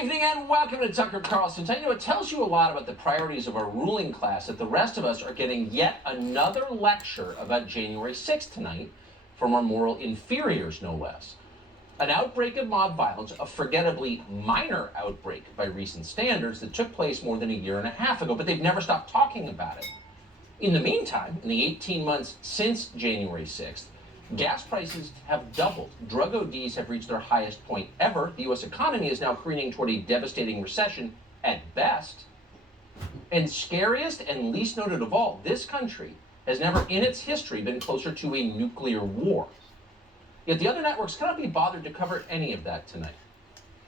evening and welcome to Tucker Carlson. You know, it tells you a lot about the priorities of our ruling class that the rest of us are getting yet another lecture about January 6th tonight from our moral inferiors, no less. An outbreak of mob violence, a forgettably minor outbreak by recent standards that took place more than a year and a half ago, but they've never stopped talking about it. In the meantime, in the 18 months since January 6th, gas prices have doubled. Drug ODs have reached their highest point ever. The U.S. economy is now careening toward a devastating recession at best. And scariest and least noted of all, this country has never in its history been closer to a nuclear war. Yet the other networks cannot be bothered to cover any of that tonight.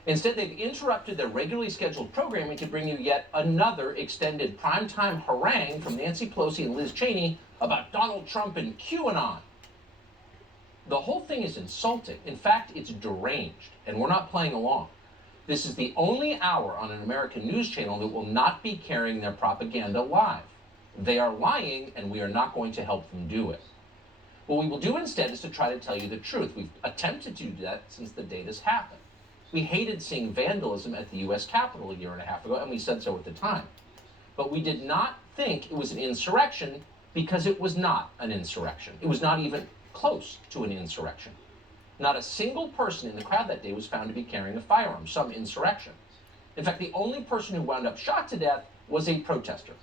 Instead, they've interrupted their regularly scheduled programming to bring you yet another extended primetime harangue from Nancy Pelosi and Liz Cheney about Donald Trump and QAnon. The whole thing is insulting. In fact, it's deranged, and we're not playing along. This is the only hour on an American news channel that will not be carrying their propaganda live. They are lying, and we are not going to help them do it. What we will do instead is to try to tell you the truth. We've attempted to do that since the day this happened. We hated seeing vandalism at the U.S. Capitol a year and a half ago, and we said so at the time. But we did not think it was an insurrection because it was not an insurrection. It was not even close to an insurrection. Not a single person in the crowd that day was found to be carrying a firearm, some insurrection. In fact, the only person who wound up shot to death was a protester.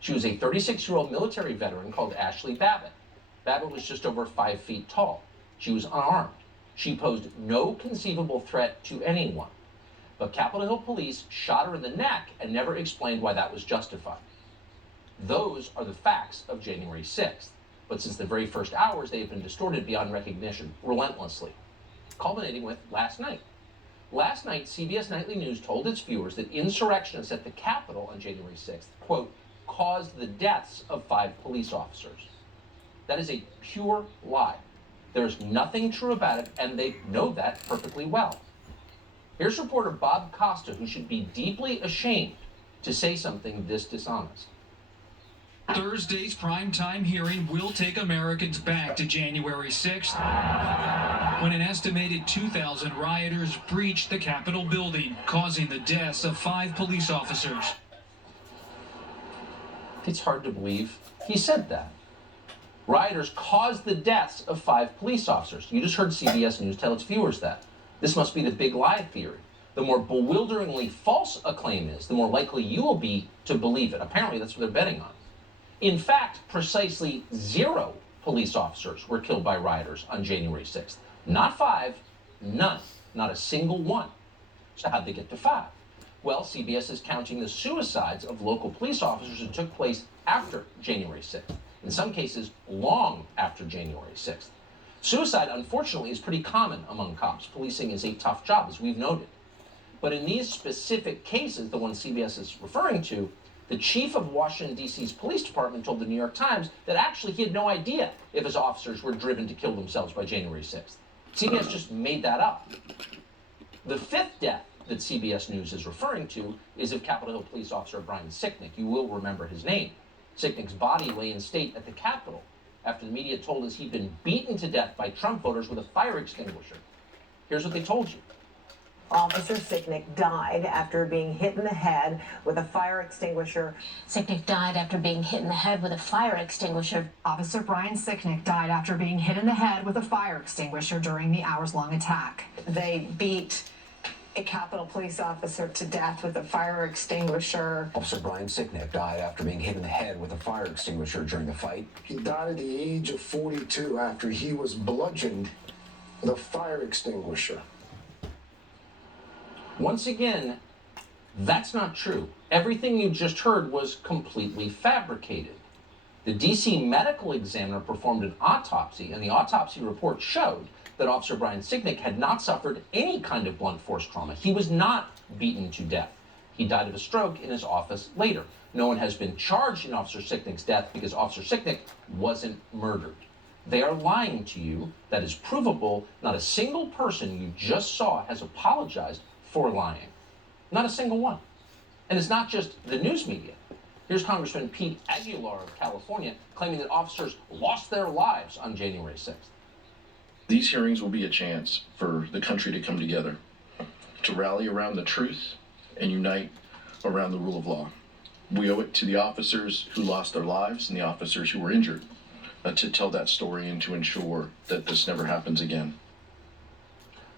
She was a 36-year-old military veteran called Ashley Babbitt. Babbitt was just over 5 feet tall. She was unarmed. She posed no conceivable threat to anyone. But Capitol Hill police shot her in the neck and never explained why that was justified. Those are the facts of January 6th. But since the very first hours, they have been distorted beyond recognition, relentlessly, culminating with last night. Last night, CBS Nightly News told its viewers that insurrectionists at the Capitol on January 6th, quote, caused the deaths of 5 police officers. That is a pure lie. There's nothing true about it, and they know that perfectly well. Here's reporter Bob Costa, who should be deeply ashamed to say something this dishonest. Thursday's primetime hearing will take Americans back to January 6th, when an estimated 2,000 rioters breached the Capitol building, causing the deaths of 5 police officers. It's hard to believe he said that. Rioters caused the deaths of 5 police officers. You just heard CBS News tell its viewers that. This must be the big lie theory. The more bewilderingly false a claim is, the more likely you will be to believe it. Apparently, that's what they're betting on. In fact, precisely 0 police officers were killed by rioters on January 6th. Not 5, none, not a single one. So how'd they get to 5? Well, CBS is counting the suicides of local police officers that took place after January 6th. In some cases, long after January 6th. Suicide, unfortunately, is pretty common among cops. Policing is a tough job, as we've noted. But in these specific cases, the one CBS is referring to, the chief of Washington, D.C.'s police department told the New York Times that actually he had no idea if his officers were driven to kill themselves by January 6th. CBS just made that up. The 5th death that CBS News is referring to is of Capitol Hill police officer Brian Sicknick. You will remember his name. Sicknick's body lay in state at the Capitol after the media told us he'd been beaten to death by Trump voters with a fire extinguisher. Here's what they told you. Officer Sicknick died after being hit in the head with a fire extinguisher. Sicknick died after being hit in the head with a fire extinguisher. Officer Brian Sicknick died after being hit in the head with a fire extinguisher during the hours-long attack. They beat a Capitol police officer to death with a fire extinguisher. Officer Brian Sicknick died after being hit in the head with a fire extinguisher during the fight. He died at the age of 42 after he was bludgeoned with a fire extinguisher. Once again, that's not true. Everything you just heard was completely fabricated. The D.C. medical examiner performed an autopsy, and the autopsy report showed that Officer Brian Sicknick had not suffered any kind of blunt force trauma. He was not beaten to death. He died of a stroke in his office later. No one has been charged in Officer Sicknick's death because Officer Sicknick wasn't murdered. They are lying to you. That is provable. Not a single person you just saw has apologized for lying. Not a single one. And it's not just the news media. Here's Congressman Pete Aguilar of California claiming that officers lost their lives on January 6th. These hearings will be a chance for the country to come together. to rally around the truth and unite around the rule of law. We owe it to the officers who lost their lives and the officers who were injured to tell that story and to ensure that this never happens again.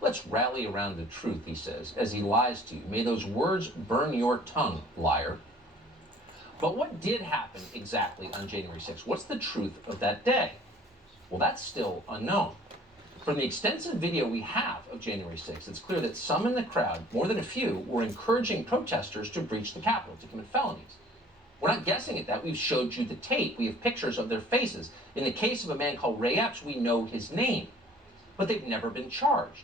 Let's rally around the truth, he says, as he lies to you. May those words burn your tongue, liar. But what did happen exactly on January 6th? What's the truth of that day? Well, that's still unknown. From the extensive video we have of January 6th, it's clear that some in the crowd, more than a few, were encouraging protesters to breach the Capitol, to commit felonies. We're not guessing at that. We've showed you the tape. We have pictures of their faces. In the case of a man called Ray Epps, we know his name, but they've never been charged.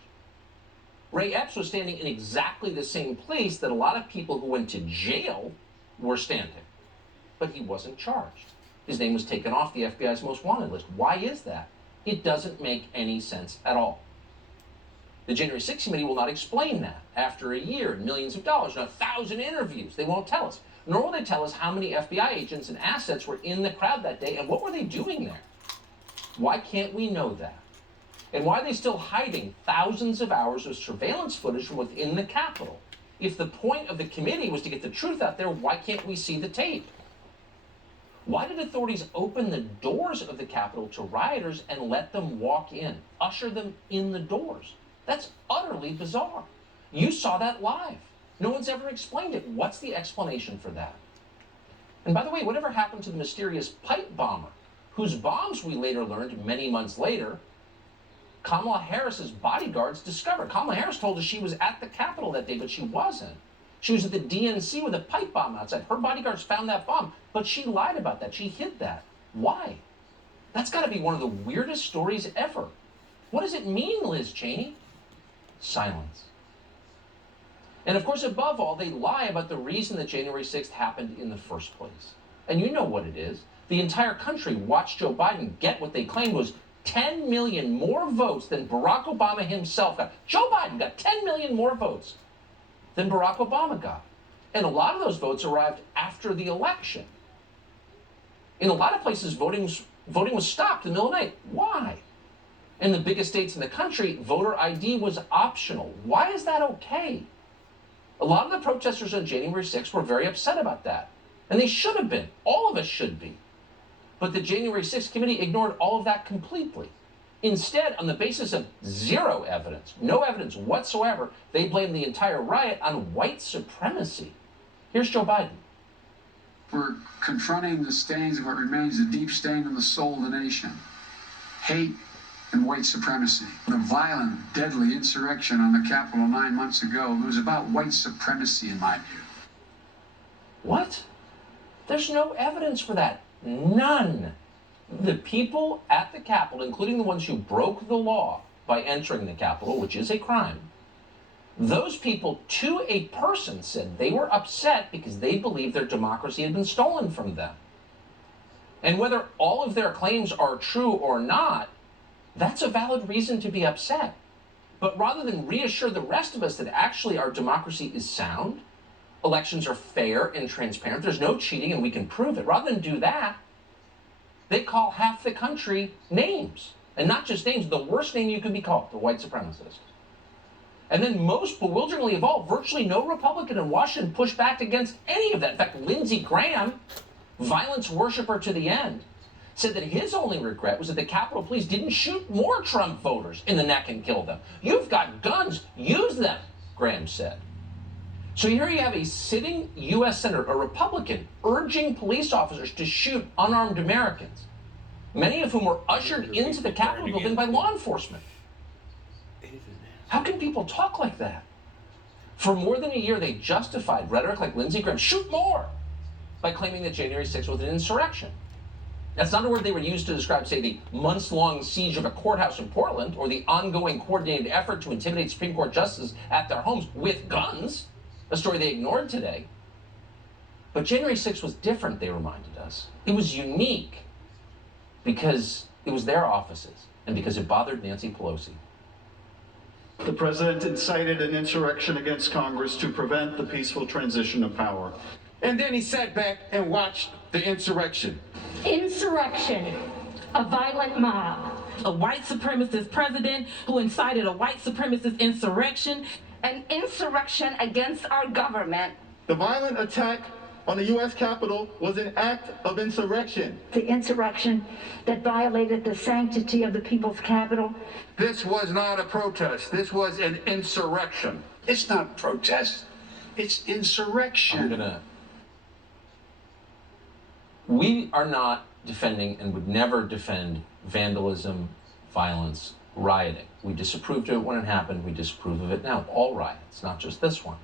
Ray Epps was standing in exactly the same place that a lot of people who went to jail were standing, but he wasn't charged. His name was taken off the FBI's most wanted list. Why is that? It doesn't make any sense at all. The January 6th committee will not explain that. After a year, millions of dollars, and 1,000 interviews, they won't tell us. Nor will they tell us how many FBI agents and assets were in the crowd that day and what were they doing there. Why can't we know that? And why are they still hiding thousands of hours of surveillance footage from within the Capitol? If the point of the committee was to get the truth out there, why can't we see the tape? Why did authorities open the doors of the Capitol to rioters and let them walk in, usher them in the doors? That's utterly bizarre. You saw that live. No one's ever explained it. What's the explanation for that? And by the way, whatever happened to the mysterious pipe bomber, whose bombs we later learned many months later, Kamala Harris's bodyguards discovered? Kamala Harris told us she was at the Capitol that day, but she wasn't. She was at the DNC with a pipe bomb outside. Her bodyguards found that bomb, but she lied about that. She hid that. Why? That's got to be one of the weirdest stories ever. What does it mean, Liz Cheney? Silence. And of course, above all, they lie about the reason that January 6th happened in the first place. And you know what it is. The entire country watched Joe Biden get what they claimed was 10 million more votes than Barack Obama himself got. Joe Biden got 10 million more votes than Barack Obama got. And a lot of those votes arrived after the election. In a lot of places, voting was stopped in the middle of the night. Why? In the biggest states in the country, voter ID was optional. Why is that okay? A lot of the protesters on January 6th were very upset about that. And they should have been. All of us should be. But the January 6th committee ignored all of that completely. Instead, on the basis of zero evidence, no evidence whatsoever, they blamed the entire riot on white supremacy. Here's Joe Biden. We're confronting the stains of what remains a deep stain on the soul of the nation. Hate and white supremacy. The violent, deadly insurrection on the Capitol 9 months ago, it was about white supremacy in my view. What? There's no evidence for that. None. The people at the Capitol, including the ones who broke the law by entering the Capitol, which is a crime, those people to a person said they were upset because they believed their democracy had been stolen from them. And whether all of their claims are true or not, that's a valid reason to be upset. But rather than reassure the rest of us that actually our democracy is sound, elections are fair and transparent, there's no cheating and we can prove it, rather than do that, they call half the country names. And not just names, the worst name you could be called, the white supremacist. And then most bewilderingly of all, virtually no Republican in Washington pushed back against any of that. In fact, Lindsey Graham, violence worshiper to the end, said that his only regret was that the Capitol Police didn't shoot more Trump voters in the neck and kill them. You've got guns, use them, Graham said. So here you have a sitting U.S. Senator, a Republican, urging police officers to shoot unarmed Americans, many of whom were ushered into the Capitol building by law enforcement. How can people talk like that? For more than a year, they justified rhetoric like Lindsey Graham, shoot more, by claiming that January 6th was an insurrection. That's not a word they would use to describe, say, the months-long siege of a courthouse in Portland or the ongoing coordinated effort to intimidate Supreme Court justices at their homes with guns, a story they ignored today. But January 6th was different, they reminded us. It was unique because it was their offices and because it bothered Nancy Pelosi. The president incited an insurrection against Congress to prevent the peaceful transition of power. And then he sat back and watched the insurrection. Insurrection, a violent mob. A white supremacist president who incited a white supremacist insurrection. an insurrection against our government. The violent attack on the U.S. Capitol was an act of insurrection. The insurrection that violated the sanctity of the people's capital. This was not a protest. This was an insurrection. It's not protest, it's insurrection. We are not defending and would never defend vandalism, violence, rioting. We disapproved of it when it happened. We disapprove of it now. All riots, not just this one.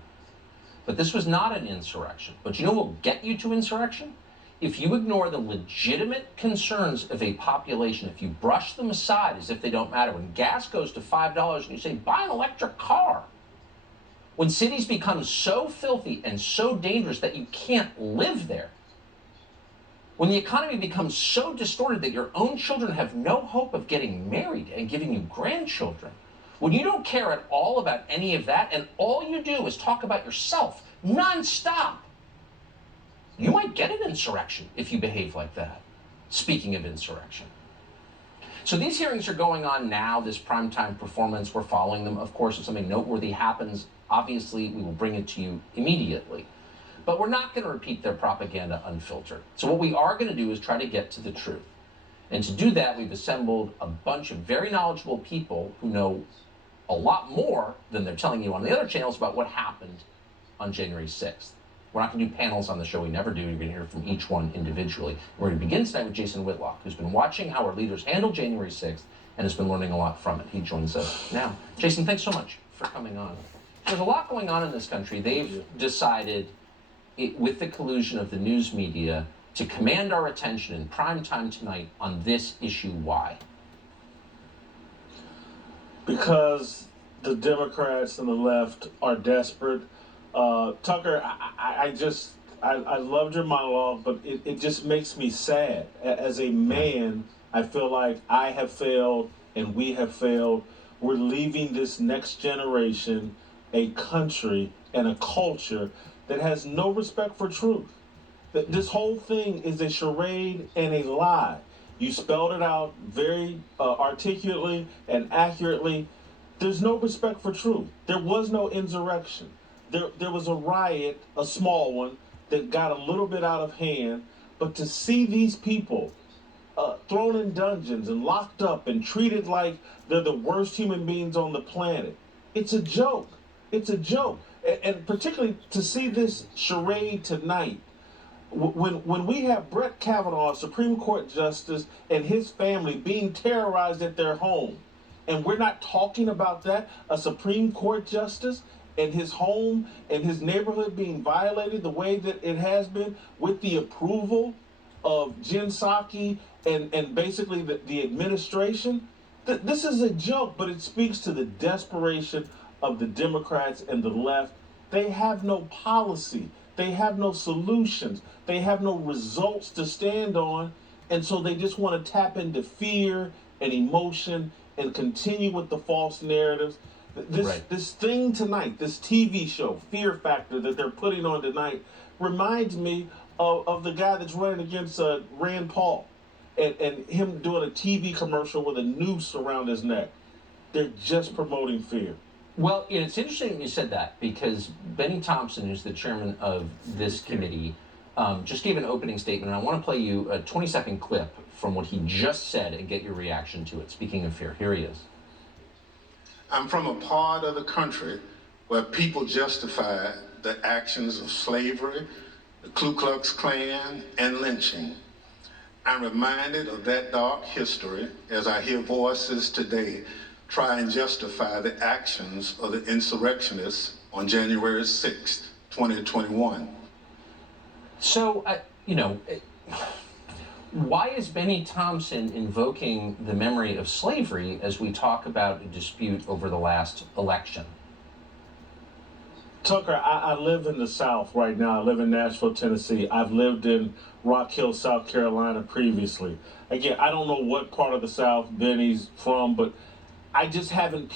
But this was not an insurrection. But you know what will get you to insurrection? If you ignore the legitimate concerns of a population, if you brush them aside as if they don't matter, when gas goes to $5 and you say, buy an electric car, when cities become so filthy and so dangerous that you can't live there, when the economy becomes so distorted that your own children have no hope of getting married and giving you grandchildren, when you don't care at all about any of that and all you do is talk about yourself nonstop, you might get an insurrection if you behave like that. Speaking of insurrection. So these hearings are going on now, this primetime performance, we're following them. Of course, if something noteworthy happens, obviously we will bring it to you immediately. But we're not going to repeat their propaganda unfiltered. So what we are going to do is try to get to the truth. And to do that, we've assembled a bunch of very knowledgeable people who know a lot more than they're telling you on the other channels about what happened on January 6th. We're not going to do panels on the show. We never do. You're going to hear from each one individually. We're going to begin tonight with Jason Whitlock, who's been watching how our leaders handled January 6th and has been learning a lot from it. He joins us now. Jason, thanks so much for coming on. There's a lot going on in this country. They've decided, with the collusion of the news media, to command our attention in prime time tonight on this issue. Why? Because the Democrats and the left are desperate. Tucker, I loved your monologue, but it just makes me sad. As a man, I feel like I have failed and we have failed. We're leaving this next generation a country and a culture that has no respect for truth. This whole thing is a charade and a lie. You spelled it out very articulately and accurately. There's no respect for truth. There was no insurrection. There was a riot, a small one, that got a little bit out of hand. But to see these people thrown in dungeons and locked up and treated like they're the worst human beings on the planet, it's a joke. It's a joke. And particularly to see this charade tonight, when we have Brett Kavanaugh, Supreme Court Justice, and his family being terrorized at their home, and we're not talking about that, a Supreme Court Justice and his home and his neighborhood being violated the way that it has been with the approval of Jen Psaki and basically the administration. This is a joke, but it speaks to the desperation of the Democrats and the left. They have no policy. They have no solutions. They have no results to stand on. And so they just want to tap into fear and emotion and continue with the false narratives. This thing tonight, this TV show, Fear Factor, that they're putting on tonight, reminds me of the guy that's running against Rand Paul and him doing a TV commercial with a noose around his neck. They're just promoting fear. Well, it's interesting you said that, because Benny Thompson, who's the chairman of this committee, just gave an opening statement, and I want to play you a 20-second clip from what he just said and get your reaction to it. Speaking of fear, here he is. I'm from a part of the country where people justify the actions of slavery, the Ku Klux Klan, and lynching. I'm reminded of that dark history as I hear voices today try and justify the actions of the insurrectionists on January 6th, 2021. So, why is Benny Thompson invoking the memory of slavery as we talk about a dispute over the last election? Tucker, I live in the South right now. I live in Nashville, Tennessee. I've lived in Rock Hill, South Carolina previously. Again, I don't know what part of the South Benny's from, but I just haven't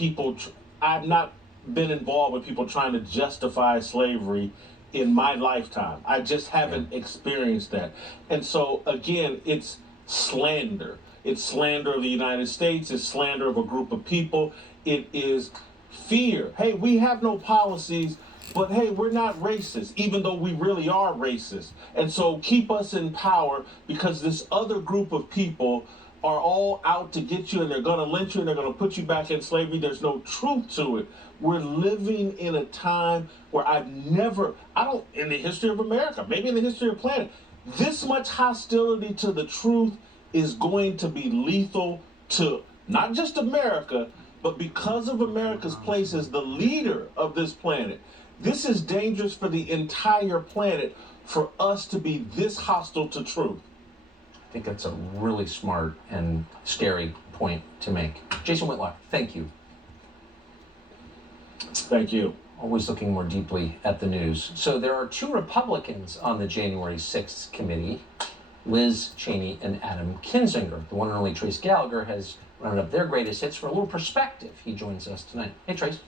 I've not been involved with people trying to justify slavery in my lifetime. I just haven't experienced that. And so, again, it's slander. It's slander of the United States. It's slander of a group of people. It is fear. Hey, we have no policies, but hey, we're not racist, even though we really are racist. And so keep us in power, because this other group of people are all out to get you, and they're going to lynch you, and they're going to put you back in slavery. There's no truth to it. We're living in a time where in the history of America, maybe in the history of the planet, this much hostility to the truth is going to be lethal to not just America, but because of America's place as the leader of this planet. This is dangerous for the entire planet for us to be this hostile to truth. I think that's a really smart and scary point to make. Jason Whitlock, thank you. Thank you. Always looking more deeply at the news. So there are two Republicans on the January 6th committee, Liz Cheney and Adam Kinzinger. The one and only Trace Gallagher has rounded up their greatest hits for a little perspective. He joins us tonight. Hey, Trace.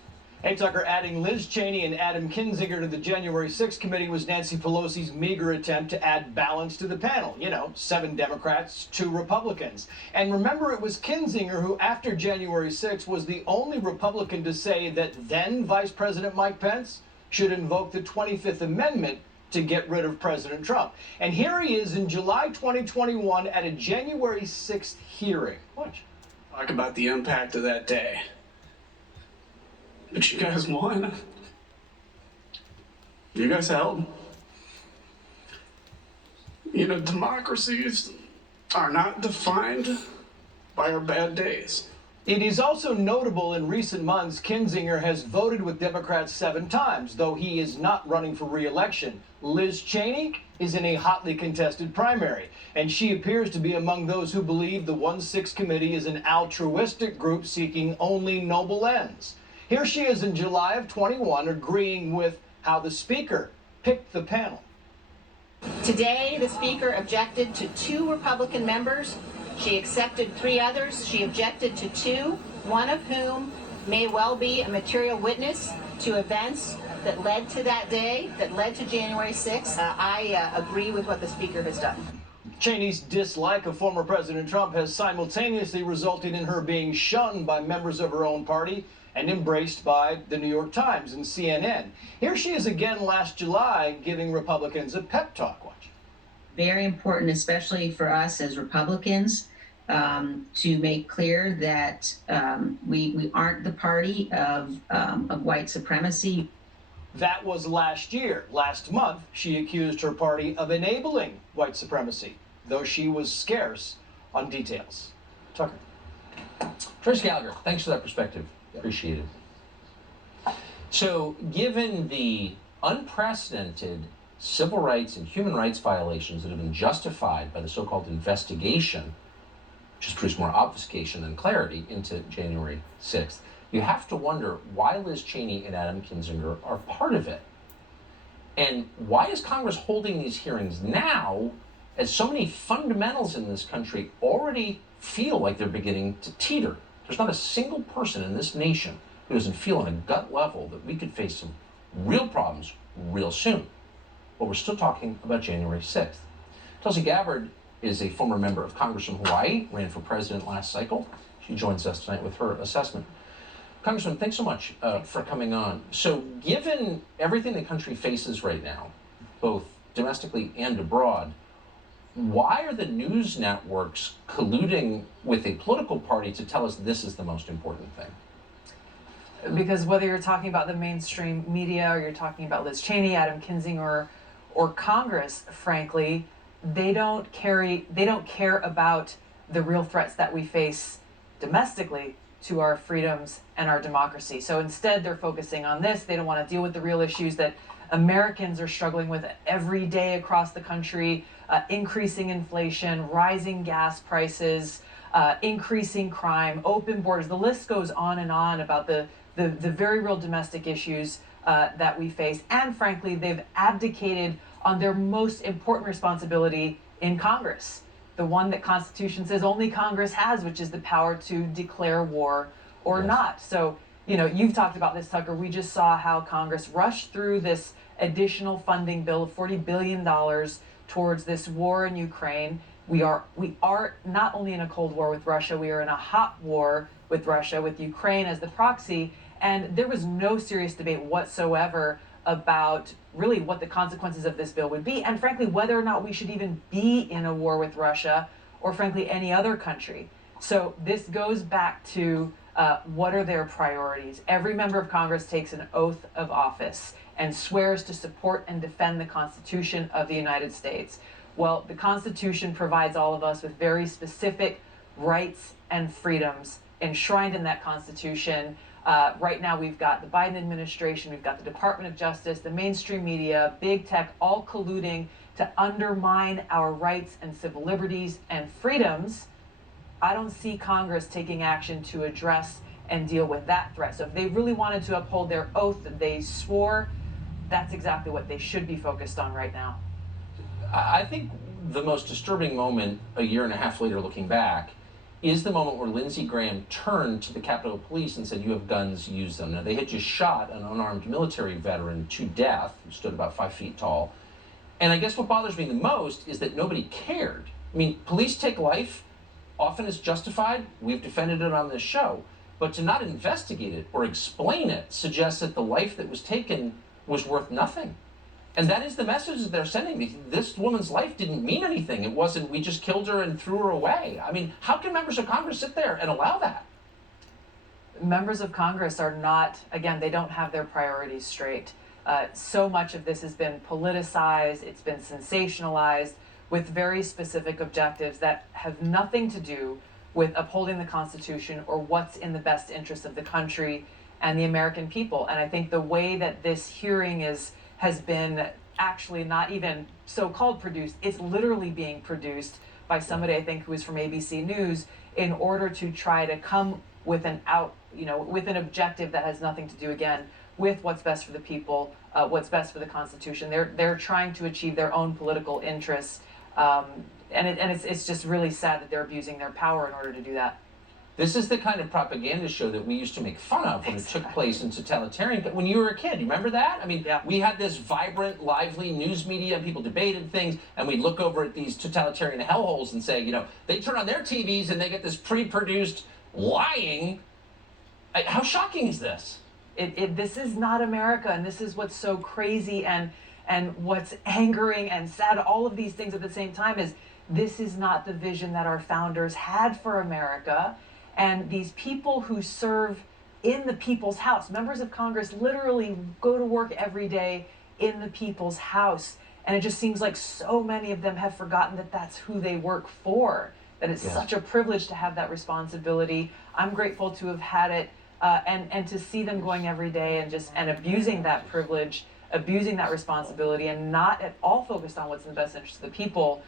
Hey, Tucker, adding Liz Cheney and Adam Kinzinger to the January 6th committee was Nancy Pelosi's meager attempt to add balance to the panel. 7 Democrats, 2 Republicans. And remember, it was Kinzinger who, after January 6th, was the only Republican to say that then Vice President Mike Pence should invoke the 25th Amendment to get rid of President Trump. And here he is in July 2021 at a January 6th hearing. Watch. Talk about the impact of that day. But you guys won. You guys held. Democracies are not defined by our bad days. It is also notable in recent months, Kinzinger has voted with Democrats 7 times, though he is not running for re-election. Liz Cheney is in a hotly contested primary, and she appears to be among those who believe the 1-6 committee is an altruistic group seeking only noble ends. Here she is in July of 21, agreeing with how the Speaker picked the panel. Today, the Speaker objected to 2 Republican members. She accepted 3 others. She objected to 2, one of whom may well be a material witness to events that led to that day, that led to January 6th. I agree with what the Speaker has done. Cheney's dislike of former President Trump has simultaneously resulted in her being shunned by members of her own party and embraced by the New York Times and CNN. Here she is again last July giving Republicans a pep talk. Watch. Very important, especially for us as Republicans, to make clear that we aren't the party of white supremacy. That was last year. Last month, she accused her party of enabling white supremacy, though she was scarce on details. Tucker. Trace Gallagher, thanks for that perspective. Appreciate it. So, given the unprecedented civil rights and human rights violations that have been justified by the so-called investigation, which has produced more obfuscation than clarity into January 6th, you have to wonder why Liz Cheney and Adam Kinzinger are part of it. And why is Congress holding these hearings now, as so many fundamentals in this country already feel like they're beginning to teeter? There's not a single person in this nation who doesn't feel on a gut level that we could face some real problems real soon. But we're still talking about January 6th. Tulsi Gabbard is a former member of Congress from Hawaii, ran for president last cycle. She joins us tonight with her assessment. Congressman, thanks so much for coming on. So given everything the country faces right now, both domestically and abroad, why are the news networks colluding with a political party to tell us this is the most important thing? Because whether you're talking about the mainstream media or you're talking about Liz Cheney, Adam Kinzinger, or Congress, frankly, they don't care about the real threats that we face domestically to our freedoms and our democracy. So instead, they're focusing on this. They don't want to deal with the real issues that Americans are struggling with every day across the country, increasing inflation, rising gas prices, increasing crime, open borders. The list goes on and on about the very real domestic issues that we face. And frankly, they've abdicated on their most important responsibility in Congress, the one that Constitution says only Congress has, which is the power to declare war or not. So, you've talked about this, Tucker. We just saw how Congress rushed through this additional funding bill of $40 billion towards this war in Ukraine. We are not only in a cold war with Russia, we are in a hot war with Russia, with Ukraine as the proxy. And there was no serious debate whatsoever about really what the consequences of this bill would be, and frankly, whether or not we should even be in a war with Russia or frankly any other country. So this goes back to what are their priorities? Every member of Congress takes an oath of office and swears to support and defend the Constitution of the United States. Well, the Constitution provides all of us with very specific rights and freedoms enshrined in that Constitution. Right now, we've got the Biden administration, we've got the Department of Justice, the mainstream media, big tech, all colluding to undermine our rights and civil liberties and freedoms. I don't see Congress taking action to address and deal with that threat. So if they really wanted to uphold their oath that they swore, that's exactly what they should be focused on right now. I think the most disturbing moment a year and a half later looking back is the moment where Lindsey Graham turned to the Capitol Police and said, "You have guns, use them." Now, they had just shot an unarmed military veteran to death who stood about 5 feet tall. And I guess what bothers me the most is that nobody cared. I mean, police take life, often is justified. We've defended it on this show. But to not investigate it or explain it suggests that the life that was taken was worth nothing. And that is the message that they're sending me. This woman's life didn't mean anything. It wasn't, we just killed her and threw her away. I mean, how can members of Congress sit there and allow that? Members of Congress are not, again, they don't have their priorities straight. So much of this has been politicized, it's been sensationalized with very specific objectives that have nothing to do with upholding the Constitution or what's in the best interest of the country and the American people. And I think the way that this hearing has been actually not even so-called produced, it's literally being produced by somebody I think who is from ABC News in order to try to come with with an objective that has nothing to do, again, with what's best for the people, what's best for the Constitution. They're trying to achieve their own political interests, and it's just really sad that they're abusing their power in order to do that. This is the kind of propaganda show that we used to make fun of when it took place in totalitarian. When you were a kid, you remember that? I mean, we had this vibrant, lively news media, and people debated things, and we'd look over at these totalitarian hellholes and say, they turn on their TVs and they get this pre-produced lying. How shocking is this? This is not America, and this is what's so crazy and what's angering and sad. All of these things at the same time is this is not the vision that our founders had for America. And these people who serve in the people's house, members of Congress literally go to work every day in the people's house. And it just seems like so many of them have forgotten that that's who they work for, that it's such a privilege to have that responsibility. I'm grateful to have had it and to see them going every day and abusing that privilege, abusing that responsibility, and not at all focused on what's in the best interest of the people.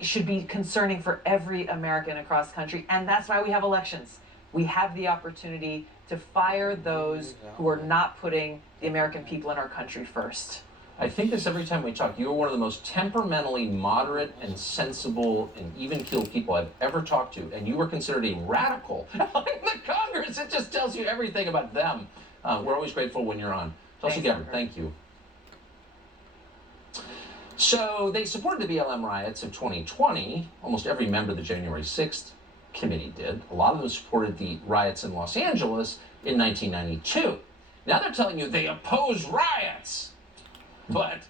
Should be concerning for every American across the country. And that's why we have elections. We have the opportunity to fire those who are not putting the American people in our country first. I think this every time we talk. You are one of the most temperamentally moderate and sensible and even-keeled people I've ever talked to, and you were considered a radical in the Congress. It just tells you everything about them. We're always grateful when you're on. Tulsi Gabbard, thank you. So they supported the BLM riots of 2020. Almost every member of the January 6th committee did. A lot of them supported the riots in Los Angeles in 1992. Now they're telling you they oppose riots. But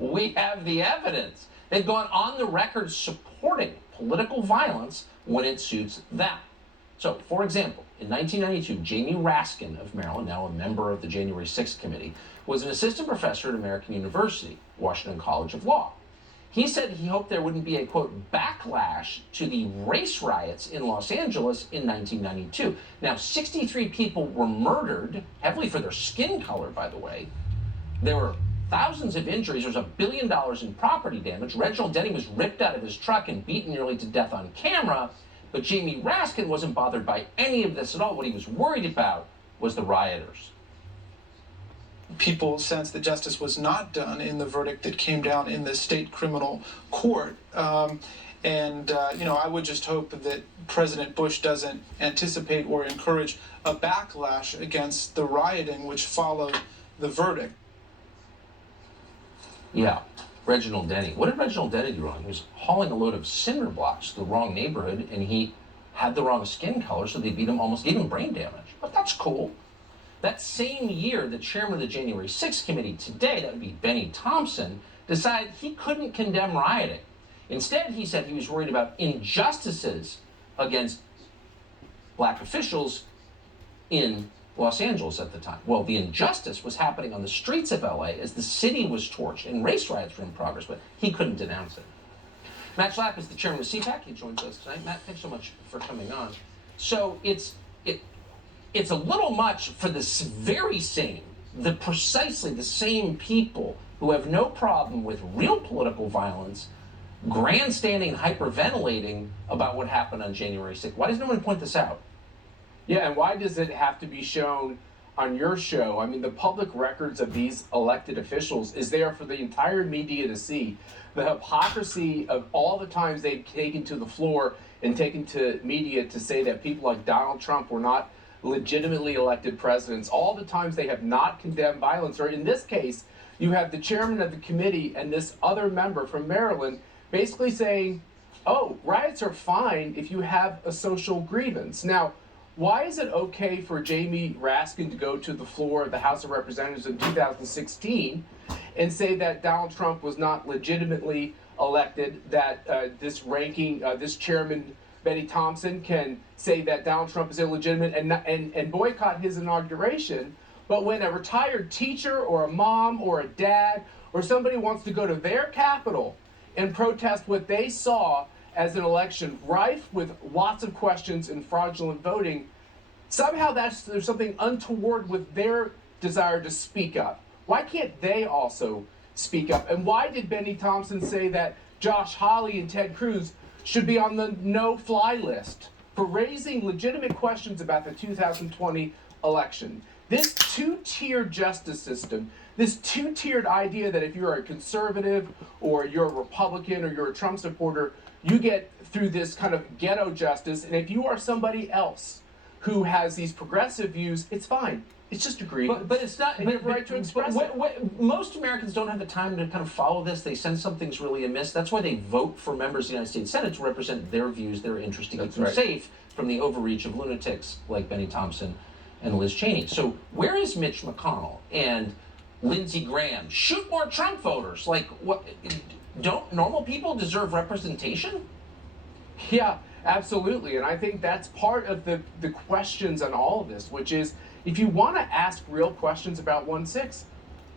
we have the evidence. They've gone on the record supporting political violence when it suits them. So, for example, in 1992, Jamie Raskin of Maryland, now a member of the January 6th committee, was an assistant professor at American University, Washington College of Law. He said he hoped there wouldn't be a, quote, backlash to the race riots in Los Angeles in 1992. Now, 63 people were murdered, heavily for their skin color, by the way. There were thousands of injuries. There was $1 billion in property damage. Reginald Denny was ripped out of his truck and beaten nearly to death on camera. But Jamie Raskin wasn't bothered by any of this at all. What he was worried about was the rioters. People sense that justice was not done in the verdict that came down in the state criminal court. I would just hope that President Bush doesn't anticipate or encourage a backlash against the rioting which followed the verdict. Yeah, Reginald Denny. What did Reginald Denny do wrong? He was hauling a load of cinder blocks to the wrong neighborhood, and he had the wrong skin color, so they beat him, almost gave him brain damage. But that's cool. That same year, the chairman of the January 6th committee today, that would be Benny Thompson, decided he couldn't condemn rioting. Instead, he said he was worried about injustices against black officials in Los Angeles at the time. Well, the injustice was happening on the streets of LA as the city was torched and race riots were in progress, but he couldn't denounce it. Matt Schlapp is the chairman of CPAC. He joins us tonight. Matt, thanks so much for coming on. So it's a little much for precisely the same people who have no problem with real political violence grandstanding and hyperventilating about what happened on January 6th. Why does no one point this out? Yeah, and why does it have to be shown on your show? I mean, the public records of these elected officials is there for the entire media to see. The hypocrisy of all the times they've taken to the floor and taken to media to say that people like Donald Trump were not legitimately elected presidents, all the times they have not condemned violence, or in this case, you have the chairman of the committee and this other member from Maryland basically saying, oh, riots are fine if you have a social grievance. Now, why is it okay for Jamie Raskin to go to the floor of the House of Representatives in 2016 and say that Donald Trump was not legitimately elected, that this chairman, Benny Thompson, can say that Donald Trump is illegitimate and boycott his inauguration, but when a retired teacher or a mom or a dad or somebody wants to go to their capital and protest what they saw as an election rife with lots of questions and fraudulent voting, somehow there's something untoward with their desire to speak up. Why can't they also speak up? And why did Benny Thompson say that Josh Hawley and Ted Cruz should be on the no-fly list for raising legitimate questions about the 2020 election? This two-tiered justice system, this two-tiered idea that if you're a conservative or you're a Republican or you're a Trump supporter, you get through this kind of ghetto justice, and if you are somebody else who has these progressive views, it's fine. It's just a grievance. But it's not. And you have a right to express it. Most Americans don't have the time to kind of follow this. They sense something's really amiss. That's why they vote for members of the United States Senate to represent their views, their interests, to keep them safe from the overreach of lunatics like Benny Thompson and Liz Cheney. So where is Mitch McConnell and Lindsey Graham? Shoot more Trump voters. Like, what? Don't normal people deserve representation? Yeah, absolutely. And I think that's part of the questions on all of this, which is, if you want to ask real questions about 1-6,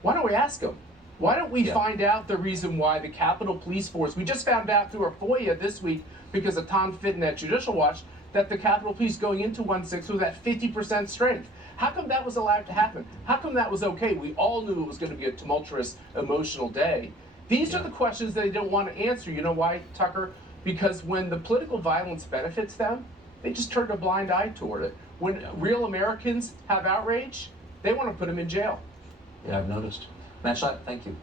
why don't we ask them? Why don't we find out the reason why the Capitol Police Force, we just found out through a FOIA this week because of Tom Fitton at Judicial Watch, that the Capitol Police going into 1-6 was at 50% strength. How come that was allowed to happen? How come that was okay? We all knew it was going to be a tumultuous, emotional day. These are the questions they don't want to answer. You know why, Tucker? Because when the political violence benefits them, they just turn a blind eye toward it. When real Americans have outrage, they want to put them in jail. Yeah, I've noticed. Matt Schlapp, thank you.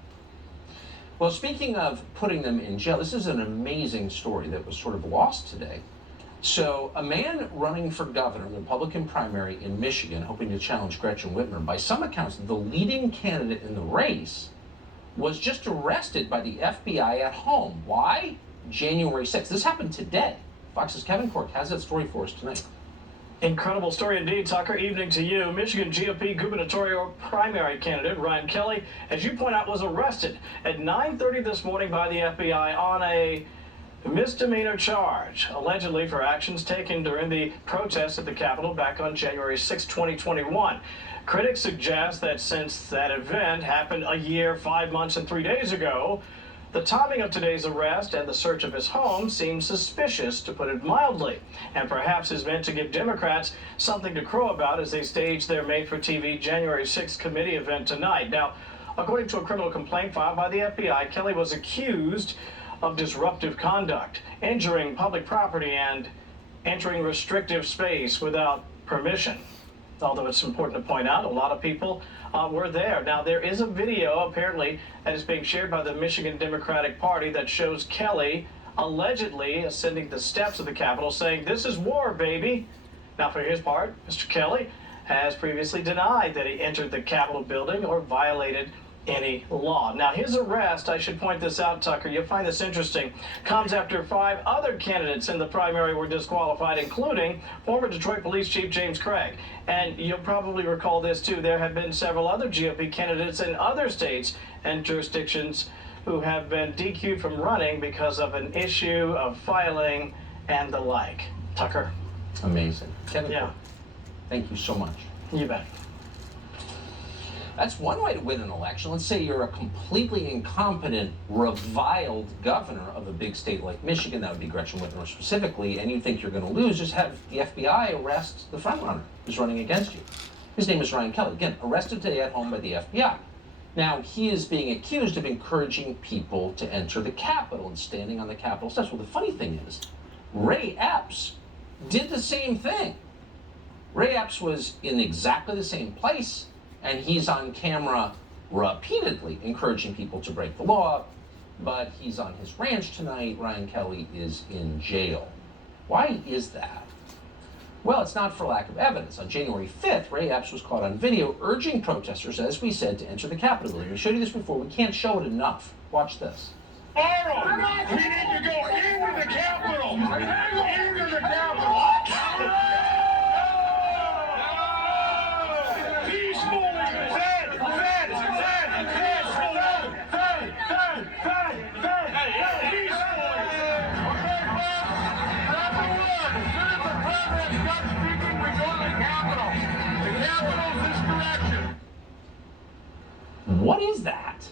Well, speaking of putting them in jail, this is an amazing story that was sort of lost today. So a man running for governor in the Republican primary in Michigan, hoping to challenge Gretchen Whitmer, by some accounts, the leading candidate in the race, was just arrested by the FBI at home. Why? January 6th. This happened today. Fox's Kevin Corke has that story for us tonight. Incredible story indeed, Tucker. Evening to you. Michigan GOP gubernatorial primary candidate Ryan Kelly, as you point out, was arrested at 9:30 this morning by the FBI on a misdemeanor charge, allegedly for actions taken during the protests at the Capitol back on January 6, 2021. Critics suggest that since that event happened a year, 5 months, and 3 days ago, the timing of today's arrest and the search of his home seems suspicious, to put it mildly, and perhaps is meant to give Democrats something to crow about as they stage their made-for-TV January 6th committee event tonight. Now, according to a criminal complaint filed by the FBI, Kelly was accused of disruptive conduct, injuring public property, and entering restrictive space without permission. Although it's important to point out, a lot of people were there. Now, there is a video, apparently, that is being shared by the Michigan Democratic Party that shows Kelly allegedly ascending the steps of the Capitol, saying, "This is war, baby." Now, for his part, Mr. Kelly has previously denied that he entered the Capitol building or violated any law. Now, his arrest, I should point this out, Tucker, you'll find this interesting, comes after 5 other candidates in the primary were disqualified, including former Detroit Police Chief James Craig. And you'll probably recall this, too. There have been several other GOP candidates in other states and jurisdictions who have been DQ'd from running because of an issue of filing and the like. Tucker? Amazing. Kevin, yeah. Thank you so much. You bet. That's one way to win an election. Let's say you're a completely incompetent, reviled governor of a big state like Michigan, that would be Gretchen Whitmer specifically, and you think you're going to lose, just have the FBI arrest the frontrunner who's running against you. His name is Ryan Kelly. Again, arrested today at home by the FBI. Now, he is being accused of encouraging people to enter the Capitol and standing on the Capitol steps. Well, the funny thing is, Ray Epps did the same thing. Ray Epps was in exactly the same place, and he's on camera repeatedly encouraging people to break the law, but he's on his ranch tonight. Ryan Kelly is in jail. Why is that? Well, it's not for lack of evidence. On January 5th, Ray Epps was caught on video urging protesters, as we said, to enter the Capitol building. We showed you this before. We can't show it enough. Watch this. All right, we need to go into the Capitol. Into the Capitol. What is that?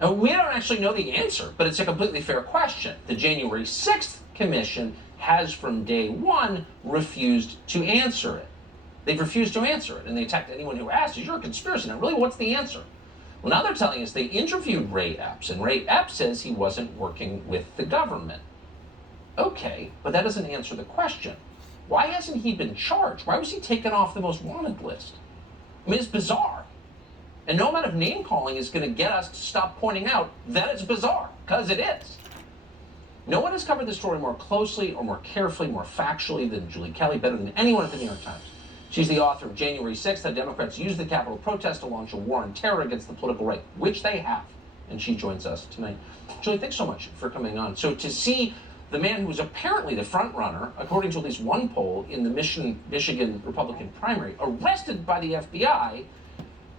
Now, we don't actually know the answer, but it's a completely fair question. The January 6th Commission has from day one refused to answer it. They've refused to answer it, and they attacked anyone who asked, you're a conspiracy. Now, really, what's the answer? Well, now they're telling us they interviewed Ray Epps, and Ray Epps says he wasn't working with the government. Okay, but that doesn't answer the question. Why hasn't he been charged? Why was he taken off the most wanted list? I mean, it's bizarre. And no amount of name-calling is going to get us to stop pointing out that it's bizarre, because it is. No one has covered this story more closely or more carefully, more factually than Julie Kelly, better than anyone at the New York Times. She's the author of January 6th, How Democrats Used the Capitol Protest to Launch a War on Terror Against the Political Right, which they have. And she joins us tonight. Julie, thanks so much for coming on. So to see the man who was apparently the front runner, according to at least one poll, in the Michigan Republican primary, arrested by the FBI,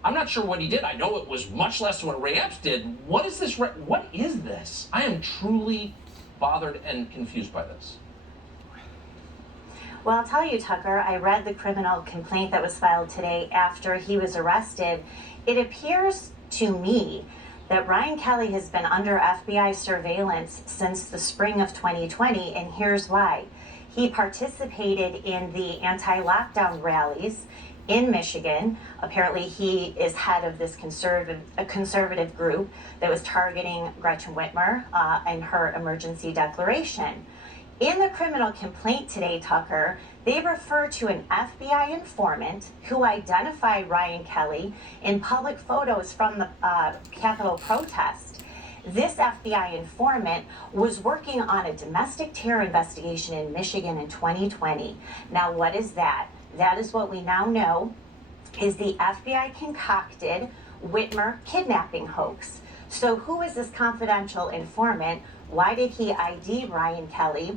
I'm not sure what he did. I know it was much less than what Ray Epps did. What is this? What is this? I am truly bothered and confused by this. Well, I'll tell you, Tucker, I read the criminal complaint that was filed today after he was arrested. It appears to me that Ryan Kelly has been under FBI surveillance since the spring of 2020, and here's why. He participated in the anti-lockdown rallies in Michigan. Apparently he is head of this conservative group that was targeting Gretchen Whitmer and her emergency declaration. In the criminal complaint today, Tucker, they refer to an FBI informant who identified Ryan Kelly in public photos from the Capitol protest. This FBI informant was working on a domestic terror investigation in Michigan in 2020. Now, what is that? That is what we now know is the FBI concocted Whitmer kidnapping hoax. So who is this confidential informant? Why did he ID Ryan Kelly?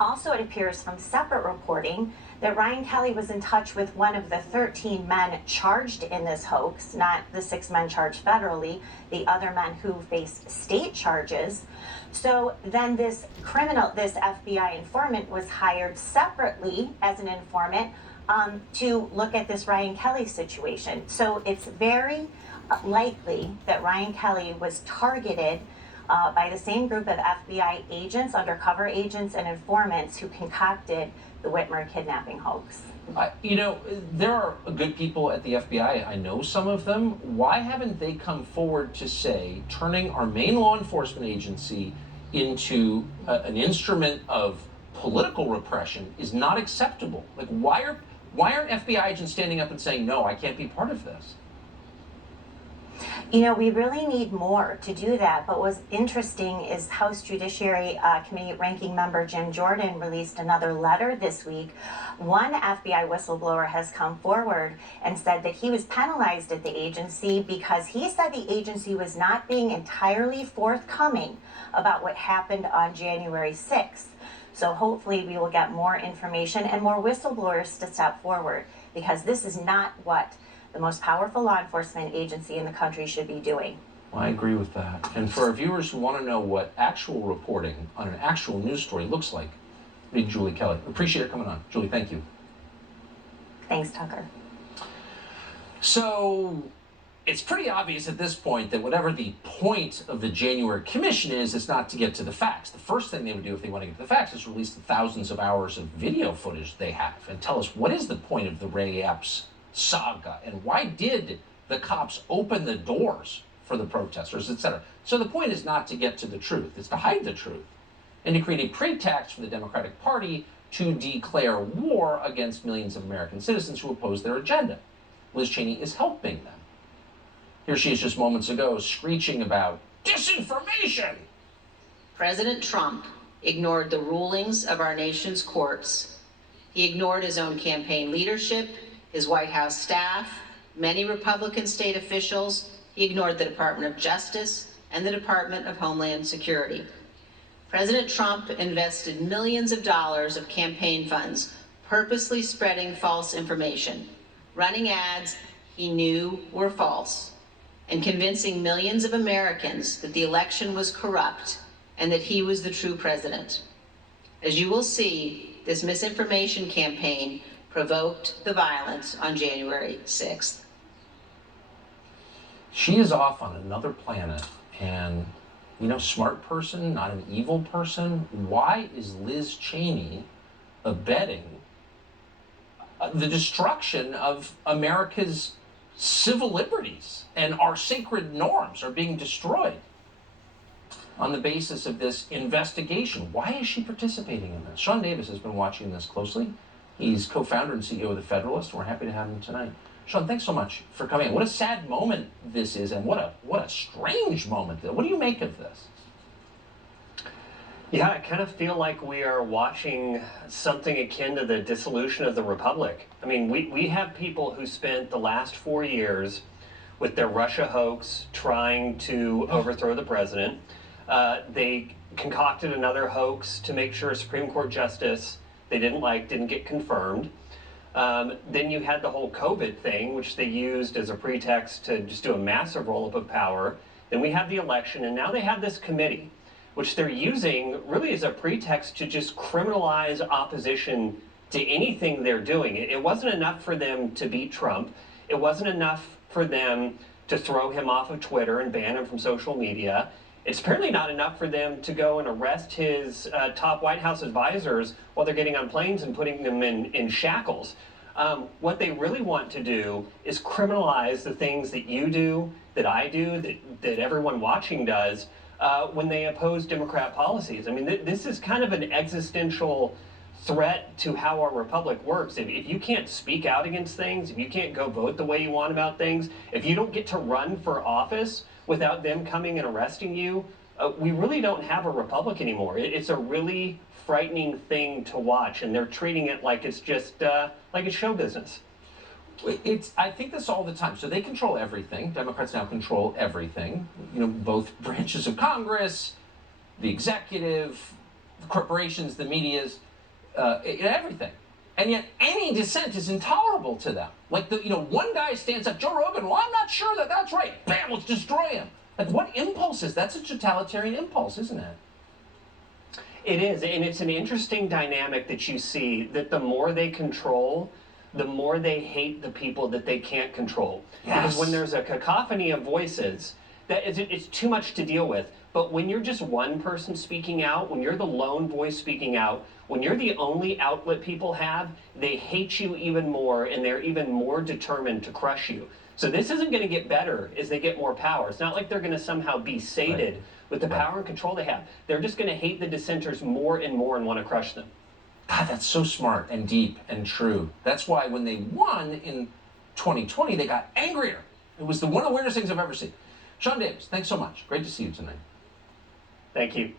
Also, it appears from separate reporting that Ryan Kelly was in touch with one of the 13 men charged in this hoax, not the 6 men charged federally, the other men who faced state charges. So then this FBI informant was hired separately as an informant to look at this Ryan Kelly situation. So it's very likely that Ryan Kelly was targeted by the same group of FBI agents, undercover agents, and informants who concocted the Whitmer kidnapping hoax. There are good people at the FBI. I know some of them. Why haven't they come forward to say turning our main law enforcement agency into an instrument of political repression is not acceptable? Like, why aren't FBI agents standing up and saying, no, I can't be part of this? You know, we really need more to do that. But what's interesting is House Judiciary Committee Ranking Member Jim Jordan released another letter this week. One FBI whistleblower has come forward and said that he was penalized at the agency because he said the agency was not being entirely forthcoming about what happened on January 6th. So hopefully we will get more information and more whistleblowers to step forward, because this is not what the most powerful law enforcement agency in the country should be doing. Well, I agree with that. And for our viewers who want to know what actual reporting on an actual news story looks like, read Julie Kelly. Appreciate her coming on. Julie, thank you. Thanks, Tucker. So it's pretty obvious at this point that whatever the point of the January Commission is, it's not to get to the facts. The first thing they would do if they want to get to the facts is release the thousands of hours of video footage they have and tell us what is the point of the Ray Epps saga and why did the cops open the doors for the protesters, etc. So the point is not to get to the truth, it's to hide the truth and to create a pretext for the Democratic Party to declare war against millions of American citizens who oppose their agenda. Liz Cheney is helping them. Here she is just moments ago screeching about disinformation. President Trump ignored the rulings of our nation's courts. He ignored his own campaign leadership, his White House staff, many Republican state officials. He ignored the Department of Justice and the Department of Homeland Security. President Trump invested millions of dollars of campaign funds purposely spreading false information, running ads he knew were false, and convincing millions of Americans that the election was corrupt and that he was the true president. As you will see, this misinformation campaign provoked the violence on January 6th. She is off on another planet, and you know, smart person, not an evil person. Why is Liz Cheney abetting the destruction of America's civil liberties, and our sacred norms are being destroyed on the basis of this investigation? Why is she participating in this? Sean Davis has been watching this closely. He's co-founder and CEO of The Federalist. We're happy to have him tonight. Sean, thanks so much for coming in. What a sad moment this is, and what a strange moment. What do you make of this? Yeah, I kind of feel like we are watching something akin to the dissolution of the Republic. I mean, we have people who spent the last 4 years with their Russia hoax trying to overthrow the president. They concocted another hoax to make sure a Supreme Court justice they didn't get confirmed. Then you had the whole COVID thing, which they used as a pretext to just do a massive roll-up of power. Then we have the election, and now they have this committee, which they're using really as a pretext to just criminalize opposition to anything they're doing. It wasn't enough for them to beat Trump. It wasn't enough for them to throw him off of Twitter and ban him from social media. It's apparently not enough for them to go and arrest his top White House advisors while they're getting on planes and putting them in shackles. What they really want to do is criminalize the things that you do, that I do, that everyone watching does when they oppose Democrat policies. I mean, this is kind of an existential threat to how our republic works. If you can't speak out against things, if you can't go vote the way you want about things, if you don't get to run for office without them coming and arresting you, we really don't have a republic anymore. It's a really frightening thing to watch, and they're treating it like it's just like it's show business. I think this all the time. So they control everything. Democrats now control everything. You know, both branches of Congress, the executive, the corporations, the medias, everything. And yet any dissent is intolerable to them. Like, one guy stands up, Joe Rogan, well, I'm not sure that that's right. Bam, let's destroy him. Like, what impulse is that? That's a totalitarian impulse, isn't it? It is, and it's an interesting dynamic that you see, that the more they control, the more they hate the people that they can't control. Yes. Because when there's a cacophony of voices, it's too much to deal with. But when you're just one person speaking out, when you're the lone voice speaking out, when you're the only outlet people have, they hate you even more, and they're even more determined to crush you. So this isn't going to get better as they get more power. It's not like they're going to somehow be sated with the power and control they have. They're just going to hate the dissenters more and more and want to crush them. God, that's so smart and deep and true. That's why when they won in 2020, they got angrier. It was one of the weirdest things I've ever seen. Sean Davis, thanks so much. Great to see you tonight. Thank you.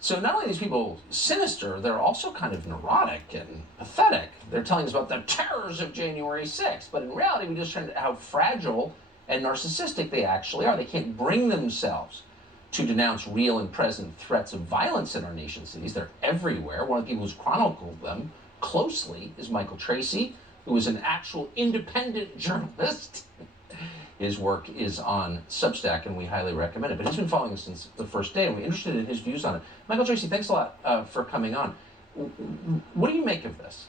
So not only are these people sinister, they're also kind of neurotic and pathetic. They're telling us about the terrors of January 6th, but in reality, we just learned how fragile and narcissistic they actually are. They can't bring themselves to denounce real and present threats of violence in our nation's cities. They're everywhere. One of the people who's chronicled them closely is Michael Tracy, who is an actual independent journalist. His work is on Substack, and we highly recommend it. But he's been following us since the first day, and we're interested in his views on it. Michael Tracy, thanks a lot for coming on. What do you make of this?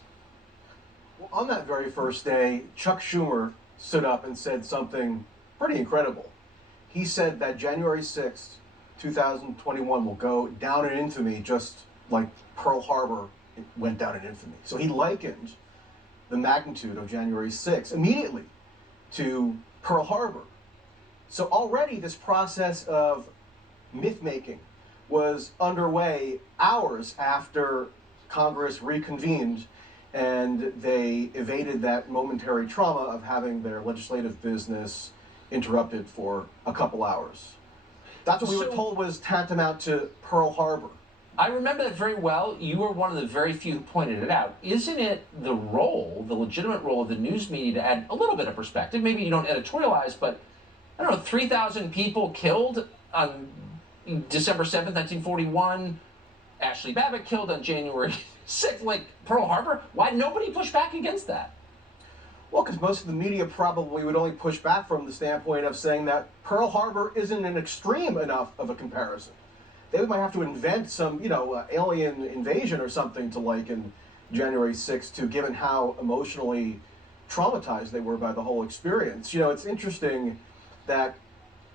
Well, on that very first day, Chuck Schumer stood up and said something pretty incredible. He said that January 6th, 2021 will go down in infamy just like Pearl Harbor went down in infamy. So he likened the magnitude of January 6th immediately to Pearl Harbor. So already this process of myth-making was underway hours after Congress reconvened and they evaded that momentary trauma of having their legislative business interrupted for a couple hours. That's what we were told was tantamount to Pearl Harbor. I remember that very well. You were one of the very few who pointed it out. Isn't it the legitimate role of the news media to add a little bit of perspective? Maybe you don't editorialize, but I don't know, 3,000 people killed on December 7th, 1941. Ashley Babbitt killed on January 6th, like Pearl Harbor. Why nobody pushed back against that? Well, because most of the media probably would only push back from the standpoint of saying that Pearl Harbor isn't an extreme enough of a comparison. They might have to invent some, alien invasion or something to liken January 6th to, given how emotionally traumatized they were by the whole experience. It's interesting that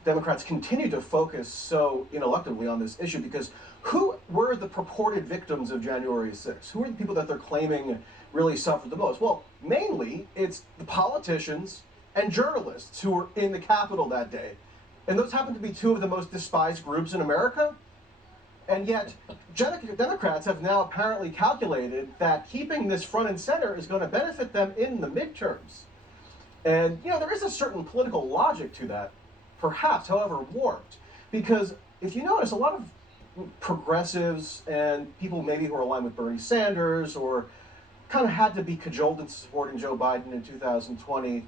Democrats continue to focus so ineluctably on this issue because who were the purported victims of January 6th? Who are the people that they're claiming really suffered the most? Well, mainly it's the politicians and journalists who were in the Capitol that day. And those happen to be two of the most despised groups in America. And yet, Democrats have now apparently calculated that keeping this front and center is going to benefit them in the midterms. And, there is a certain political logic to that, perhaps, however warped. Because if you notice, a lot of progressives and people maybe who are aligned with Bernie Sanders or kind of had to be cajoled into supporting Joe Biden in 2020,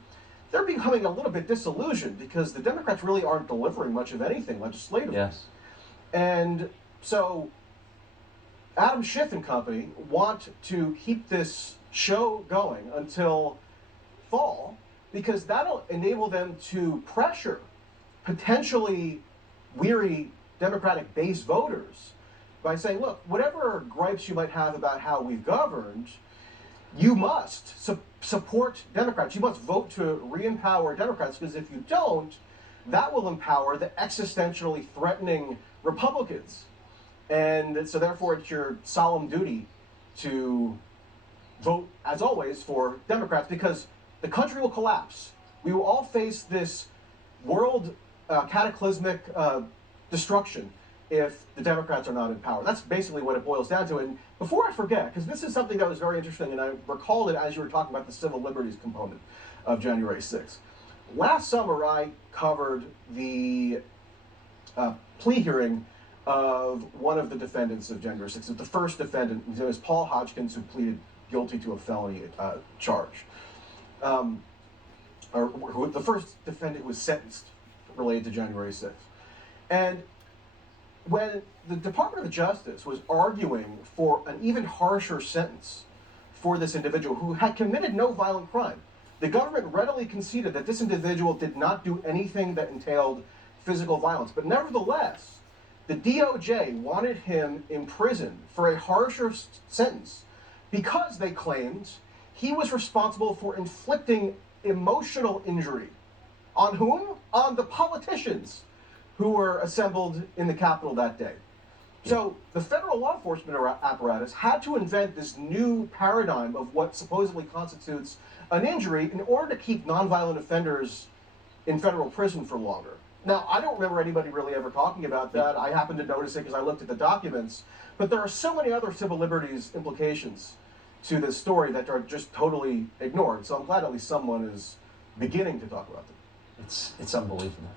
they're becoming a little bit disillusioned because the Democrats really aren't delivering much of anything legislatively. Yes. And so Adam Schiff and company want to keep this show going until fall because that'll enable them to pressure potentially weary Democratic base voters by saying, look, whatever gripes you might have about how we've governed, you must support Democrats. You must vote to re-empower Democrats because if you don't, that will empower the existentially threatening Republicans. And so therefore it's your solemn duty to vote, as always, for Democrats because the country will collapse. We will all face this world cataclysmic destruction if the Democrats are not in power. That's basically what it boils down to. And before I forget, because this is something that was very interesting, and I recalled it as you were talking about the civil liberties component of January 6th. Last summer, I covered the plea hearing of one of the defendants of January 6th. The first defendant, his name is Paul Hodgkins, who pleaded guilty to a felony charge. The first defendant was sentenced related to January 6th. And when the Department of Justice was arguing for an even harsher sentence for this individual who had committed no violent crime, the government readily conceded that this individual did not do anything that entailed physical violence. But nevertheless, the DOJ wanted him imprisoned for a harsher sentence because they claimed he was responsible for inflicting emotional injury. On whom? On the politicians who were assembled in the Capitol that day. So the federal law enforcement apparatus had to invent this new paradigm of what supposedly constitutes an injury in order to keep nonviolent offenders in federal prison for longer. Now, I don't remember anybody really ever talking about that. I happened to notice it because I looked at the documents. But there are so many other civil liberties implications to this story that are just totally ignored. So I'm glad at least someone is beginning to talk about them. It's unbelievable.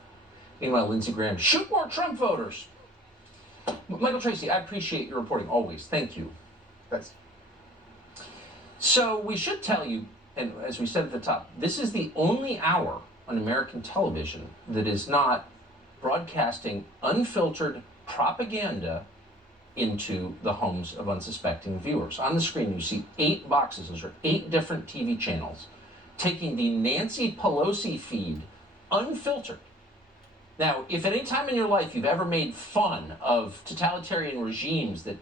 Meanwhile, Lindsey Graham, shoot more Trump voters. Michael Tracy, I appreciate your reporting always. Thank you. Thanks. So we should tell you, and as we said at the top, this is the only hour on American television that is not broadcasting unfiltered propaganda into the homes of unsuspecting viewers. On the screen, you see 8 boxes. Those are 8 different TV channels taking the Nancy Pelosi feed unfiltered. Now, if at any time in your life you've ever made fun of totalitarian regimes that,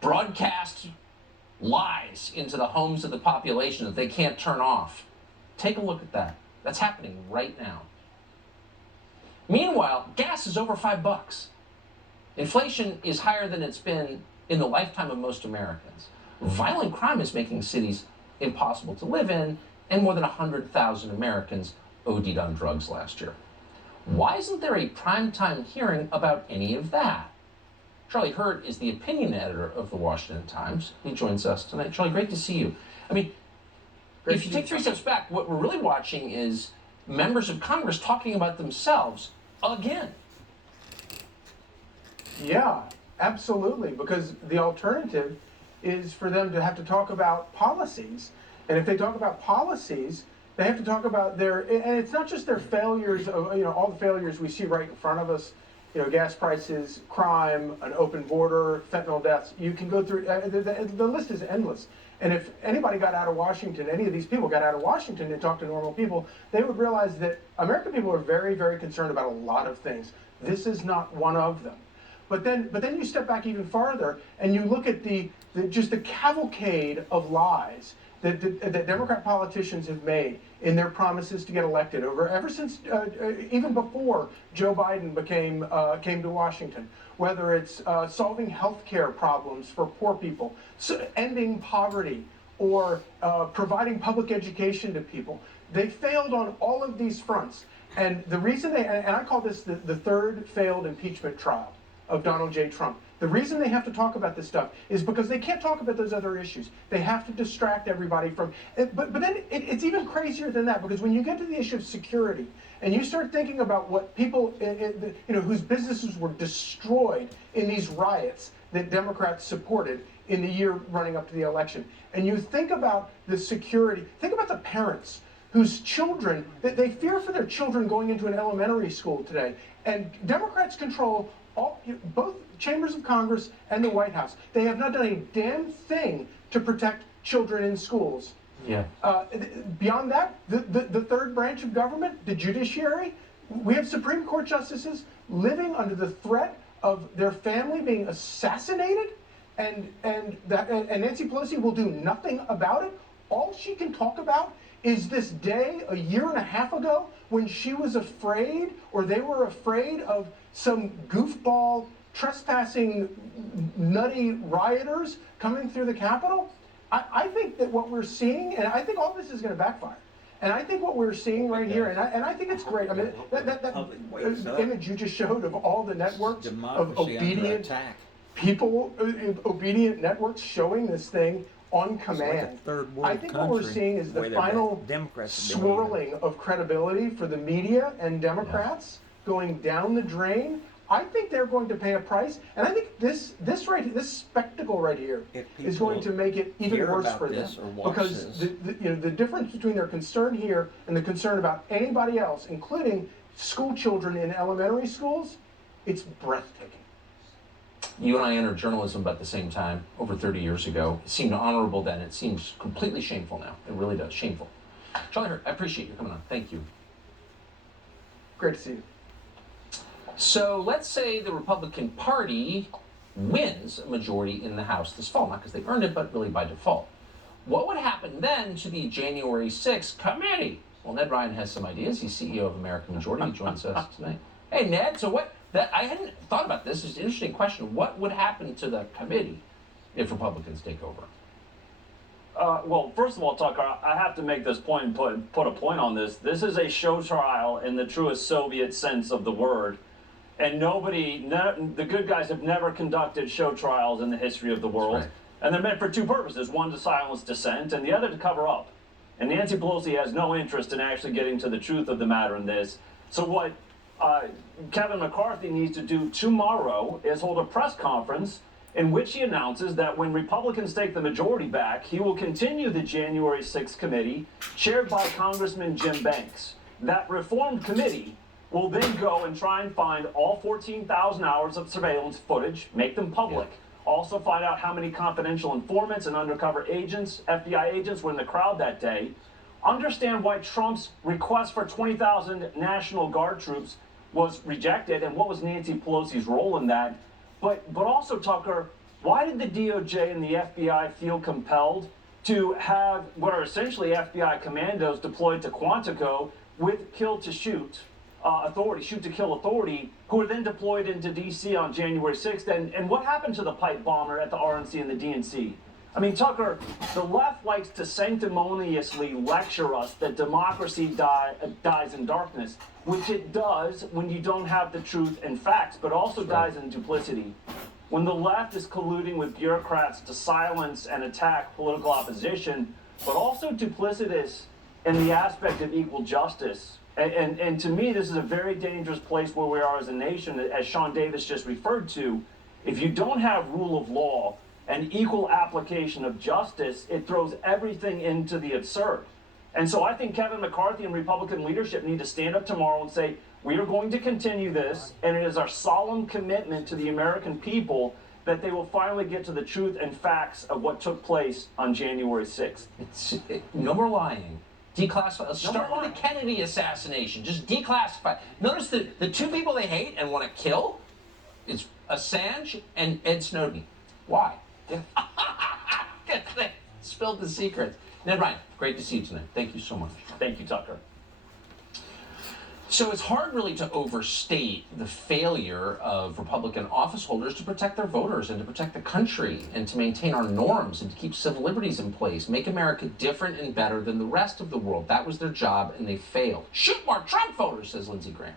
broadcast lies into the homes of the population that they can't turn off, take a look at that. That's happening right now. Meanwhile, gas is over $5. Inflation is higher than it's been in the lifetime of most Americans. Violent crime is making cities impossible to live in, and more than 100,000 Americans OD'd on drugs last year. Why isn't there a primetime hearing about any of that? Charlie Hurt is the opinion editor of the Washington Times. He joins us tonight. Charlie, great to see you. I mean, if you take 3 steps back, what we're really watching is members of Congress talking about themselves again. Yeah, absolutely, because the alternative is for them to have to talk about policies. And if they talk about policies, they have to talk about and it's not just their failures of, all the failures we see right in front of us, gas prices, crime, an open border, fentanyl deaths. You can go through, the list is endless. And if anybody got out of Washington, any of these people got out of Washington and talked to normal people, they would realize that American people are very, very concerned about a lot of things. This is not one of them. But then you step back even farther and you look at just the cavalcade of lies that Democrat politicians have made in their promises to get elected ever since even before Joe Biden came to Washington. Whether it's solving health care problems for poor people, ending poverty, or providing public education to people, they failed on all of these fronts. And the reason and I call this the third failed impeachment trial of Donald J. Trump. The reason they have to talk about this stuff is because they can't talk about those other issues. They have to distract everybody from it. But then it's even crazier than that, because when you get to the issue of security and you start thinking about what people, whose businesses were destroyed in these riots that Democrats supported in the year running up to the election, and you think about the security, think about the parents whose children, they fear for their children going into an elementary school today. And Democrats control both chambers of Congress and the White House. They have not done a damn thing to protect children in schools. Yeah. Beyond that, the third branch of government, the judiciary, we have Supreme Court justices living under the threat of their family being assassinated, and Nancy Pelosi will do nothing about it. All she can talk about is this day a year and a half ago when she was afraid, or they were afraid of some goofball trespassing nutty rioters coming through the Capitol. I think that what we're seeing, and I think all this is going to backfire, and I think what we're seeing right here, and I think it's great. I mean, that image you just showed of all the networks of obedient people, obedient networks showing this thing on command. I think what we're seeing is the final swirling of credibility for the media and Democrats going down the drain. I think they're going to pay a price, and I think this spectacle right here is going to make it even worse for them, because the difference between their concern here and the concern about anybody else, including school children in elementary schools, it's breathtaking. You and I entered journalism about the same time, over 30 years ago. It seemed honorable then. It seems completely shameful now. It really does. Shameful. Charlie Hurt, I appreciate you coming on. Thank you. Great to see you. So let's say the Republican Party wins a majority in the House this fall, not because they earned it, but really by default. What would happen then to the January 6th committee? Well, Ned Ryan has some ideas. He's CEO of American Majority. He joins us tonight. Hey, Ned, so I hadn't thought about this. It's an interesting question. What would happen to the committee if Republicans take over? Well, first of all, Tucker, I have to make this point and put a point on this. This is a show trial in the truest Soviet sense of the word. And the good guys have never conducted show trials in the history of the world. Right. And they're meant for two purposes. One, to silence dissent, and the other, to cover up. And Nancy Pelosi has no interest in actually getting to the truth of the matter in this. So what Kevin McCarthy needs to do tomorrow is hold a press conference in which he announces that when Republicans take the majority back, he will continue the January 6th committee chaired by Congressman Jim Banks. That reformed committee will then go and try and find all 14,000 hours of surveillance footage, make them public. Also find out how many confidential informants and undercover agents, FBI agents, were in the crowd that day. Understand why Trump's request for 20,000 National Guard troops was rejected and what was Nancy Pelosi's role in that. But also, Tucker, why did the DOJ and the FBI feel compelled to have what are essentially FBI commandos deployed to Quantico with kill-to-shoot authority, shoot-to-kill authority, who were then deployed into D.C. on January 6th? And what happened to the pipe bomber at the RNC and the DNC? I mean, Tucker, the left likes to sanctimoniously lecture us that democracy dies in darkness, which it does when you don't have the truth and facts, but also dies in duplicity. When the left is colluding with bureaucrats to silence and attack political opposition, but also duplicitous in the aspect of equal justice. And to me, this is a very dangerous place where we are as a nation, as Sean Davis just referred to. If you don't have rule of law and equal application of justice, it throws everything into the absurd. And so I think Kevin McCarthy and Republican leadership need to stand up tomorrow and say, we are going to continue this, and it is our solemn commitment to the American people that they will finally get to the truth and facts of what took place on January 6th. No more lying. Declassify. Start with the Kennedy assassination. Just declassify. Notice the two people they hate and want to kill is Assange and Ed Snowden. Why? They spilled the secrets. Ned Ryan, great to see you tonight. Thank you so much. Thank you, Tucker. So it's hard really to overstate the failure of Republican office holders to protect their voters and to protect the country and to maintain our norms and to keep civil liberties in place, make America different and better than the rest of the world. That was their job and they failed. Shoot more Trump voters, says Lindsey Graham.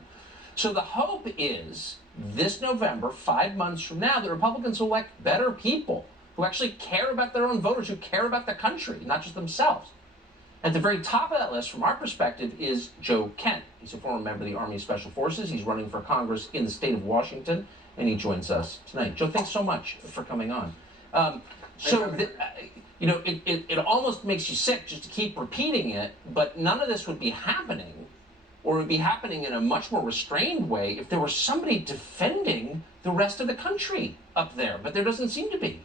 So the hope is this November, 5 months from now, the Republicans will elect better people who actually care about their own voters, who care about the country, not just themselves. At the very top of that list, from our perspective, is Joe Kent. He's a former member of the Army Special Forces. He's running for Congress in the state of Washington, and he joins us tonight. Joe, thanks so much for coming on. It almost makes you sick just to keep repeating it, but none of this would be happening, or it would be happening in a much more restrained way if there was somebody defending the rest of the country up there, but there doesn't seem to be.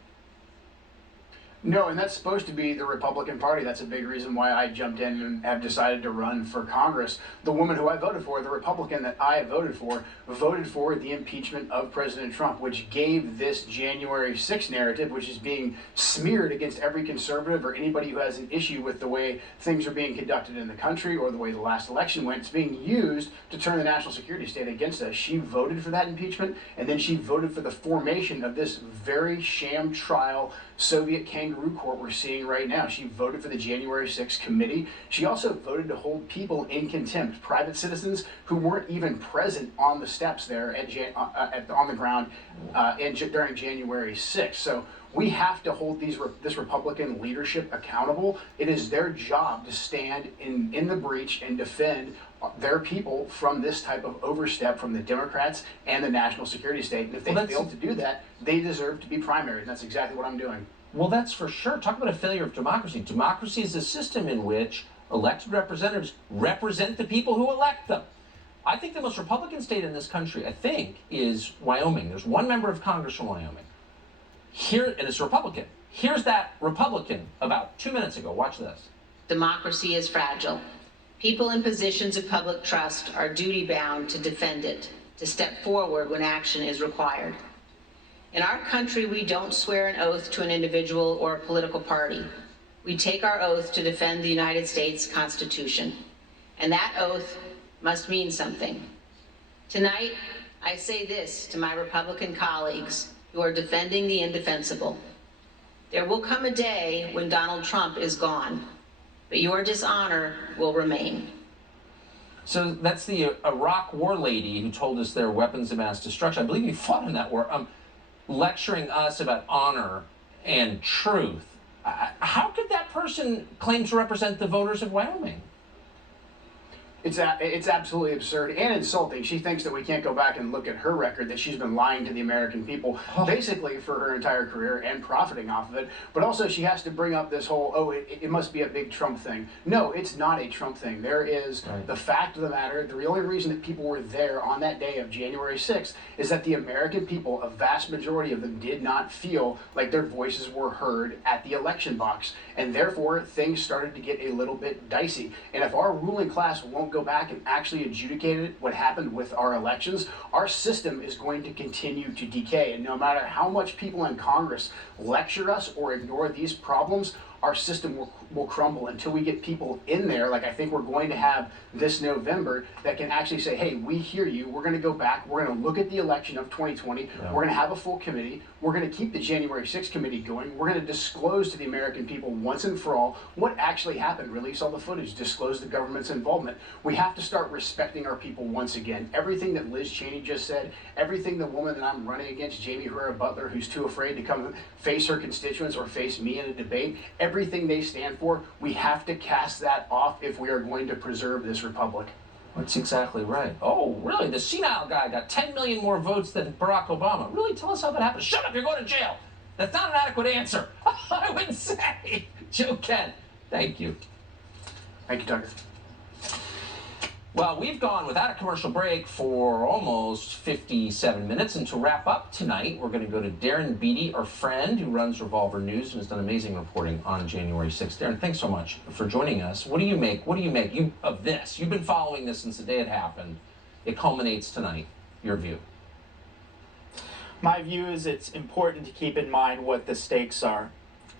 No, and that's supposed to be the Republican Party. That's a big reason why I jumped in and have decided to run for Congress. The woman who I voted for, the Republican that I voted for the impeachment of President Trump, which gave this January 6th narrative, which is being smeared against every conservative or anybody who has an issue with the way things are being conducted in the country or the way the last election went. It's being used to turn the national security state against us. She voted for that impeachment, and then she voted for the formation of this very sham trial Soviet kangaroo court we're seeing right now. She voted for the January 6th committee. She also voted to hold people in contempt, private citizens who weren't even present on the steps there on the ground during January 6th. So we have to hold this Republican leadership accountable. It is their job to stand in the breach and defend their people from this type of overstep from the Democrats and the national security state. And if they fail to do that, they deserve to be primaried. And that's exactly what I'm doing. Well, that's for sure. Talk about a failure of democracy. Democracy is a system in which elected representatives represent the people who elect them. I think the most Republican state in this country, is Wyoming. There's one member of Congress from Wyoming. Here, and it's Republican. Here's that Republican about 2 minutes ago. Watch this. Democracy is fragile. People in positions of public trust are duty-bound to defend it, to step forward when action is required. In our country, we don't swear an oath to an individual or a political party. We take our oath to defend the United States Constitution, and that oath must mean something. Tonight, I say this to my Republican colleagues who are defending the indefensible. There will come a day when Donald Trump is gone, but your dishonor will remain. So that's the Iraq war lady who told us they're weapons of mass destruction. I believe you fought in that war. Lecturing us about honor and truth. How could that person claim to represent the voters of Wyoming? It's absolutely absurd and insulting. She thinks that we can't go back and look at her record, that she's been lying to the American people basically for her entire career and profiting off of it. But also she has to bring up this whole, it must be a big Trump thing. No, it's not a Trump thing. There is the fact of the matter. The only reason that people were there on that day of January 6th is that the American people, a vast majority of them, did not feel like their voices were heard at the election box. And therefore, things started to get a little bit dicey. And if our ruling class won't go back and actually adjudicate what happened with our elections, our system is going to continue to decay. And no matter how much people in Congress lecture us or ignore these problems, our system will crumble until we get people in there, like I think we're going to have this November, that can actually say, hey, we hear you, we're going to go back, we're going to look at the election of 2020, we're going to have a full committee, we're going to keep the January 6th committee going, we're going to disclose to the American people once and for all what actually happened, release all the footage, disclose the government's involvement. We have to start respecting our people once again. Everything that Liz Cheney just said, everything the woman that I'm running against, Jamie Herrera Butler, who's too afraid to come face her constituents or face me in a debate, everything they stand for, we have to cast that off if we are going to preserve this republic. That's exactly right. Oh, really? The senile guy got 10 million more votes than Barack Obama. Really? Tell us how that happened. Shut up, you're going to jail. That's not an adequate answer, I would say. Joe Kent, thank you. Thank you, Tucker. Well, we've gone without a commercial break for almost 57 minutes, and to wrap up tonight, we're going to go to Darren Beattie, our friend who runs Revolver News and has done amazing reporting on January 6th. Darren, thanks so much for joining us. What do you make of this? You've been following this since the day it happened. It culminates tonight. Your view? My view is it's important to keep in mind what the stakes are.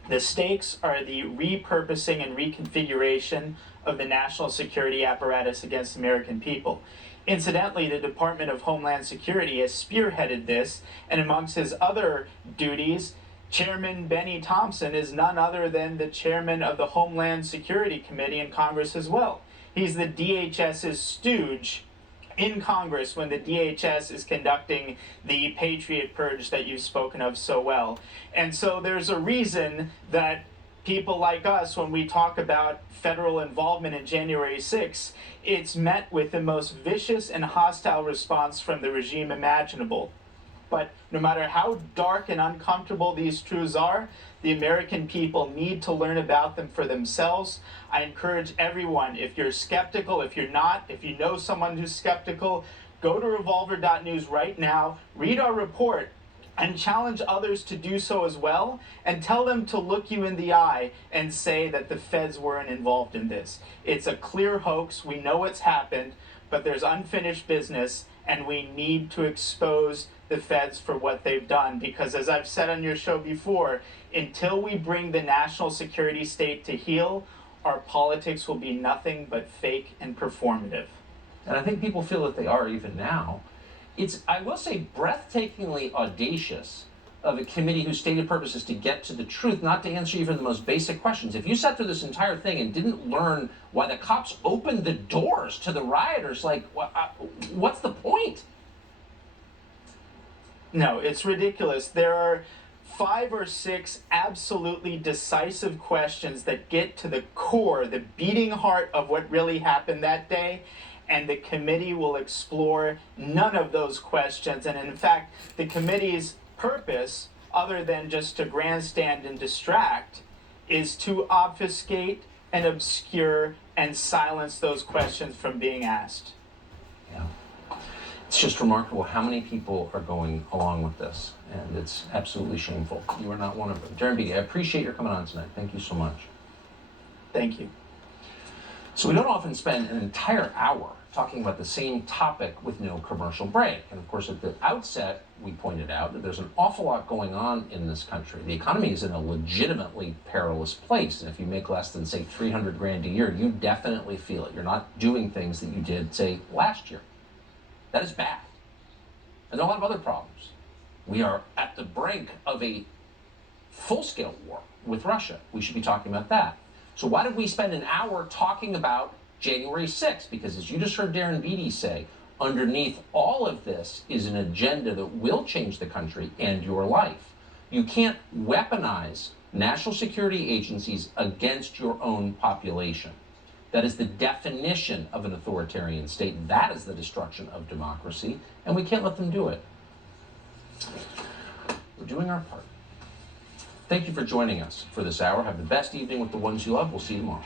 The stakes are the repurposing and reconfiguration of the national security apparatus against the American people. Incidentally, the Department of Homeland Security has spearheaded this, and amongst his other duties, Chairman Benny Thompson is none other than the chairman of the Homeland Security Committee in Congress as well. He's the DHS's stooge in Congress when the DHS is conducting the Patriot Purge that you've spoken of so well. And so there's a reason that people like us, when we talk about federal involvement in January 6th, it's met with the most vicious and hostile response from the regime imaginable. But no matter how dark and uncomfortable these truths are, the American people need to learn about them for themselves. I encourage everyone, if you're skeptical, if you're not, if you know someone who's skeptical, go to revolver.news right now, read our report, and challenge others to do so as well, and tell them to look you in the eye and say that the feds weren't involved in this. It's a clear hoax. We know what's happened, but there's unfinished business, and we need to expose the feds for what they've done, because as I've said on your show before, until we bring the national security state to heel, our politics will be nothing but fake and performative. And I think people feel that they are even now. It's, I will say, breathtakingly audacious of a committee whose stated purpose is to get to the truth, not to answer even the most basic questions. If you sat through this entire thing and didn't learn why the cops opened the doors to the rioters, like, what's the point? No, it's ridiculous. There are 5 or 6 absolutely decisive questions that get to the core, the beating heart of what really happened that day, and the committee will explore none of those questions. And in fact, the committee's purpose, other than just to grandstand and distract, is to obfuscate and obscure and silence those questions from being asked. Yeah. It's just remarkable how many people are going along with this, and it's absolutely shameful. You are not one of them. Darren Beattie, I appreciate your coming on tonight. Thank you so much. Thank you. So we don't often spend an entire hour talking about the same topic with no commercial break. And of course, at the outset, we pointed out that there's an awful lot going on in this country. The economy is in a legitimately perilous place. And if you make less than, say, 300 grand a year, you definitely feel it. You're not doing things that you did, say, last year. That is bad. And there are a lot of other problems. We are at the brink of a full-scale war with Russia. We should be talking about that. So why did we spend an hour talking about January 6th? Because as you just heard Darren Beattie say, underneath all of this is an agenda that will change the country and your life. You can't weaponize national security agencies against your own population. That is the definition of an authoritarian state. That is the destruction of democracy, and we can't let them do it. We're doing our part. Thank you for joining us for this hour. Have the best evening with the ones you love. We'll see you tomorrow.